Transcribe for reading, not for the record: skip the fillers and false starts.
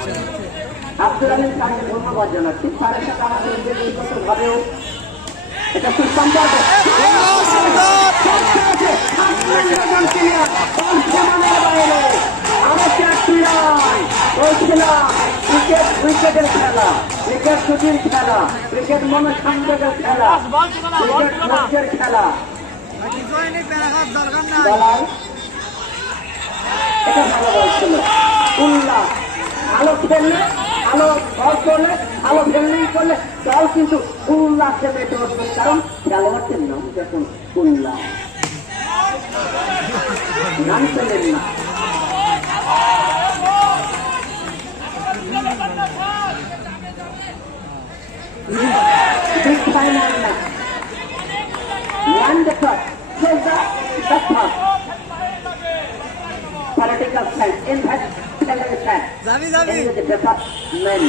আব্দুল আলীম স্যারকে ধন্যবাদ জানাচ্ছি। স্যারের সাথে আমাদের ব্যক্তিগতভাবেও এটা সুসম্পর্ক। ক্রিকেটের খেলা, ক্রিকেট ছুটির খেলা, ক্রিকেট মনসংযোগের খেলা, ক্রিকেট মঞ্চের খেলা। এটা ভালো বলছিল উল্লাস। ভালো খেললে, ভালো বল করলে, ভালো ফিল্ডিং করলে দল কিন্তু উল্লাসে মেতে উঠবে। কারণ খেলোয়াড়দের নাম যখন উল্লাস, নাম চলেন না। Big final match. Land the cup. Close the cup. Political science. In fact, political science. Zabi. In the department.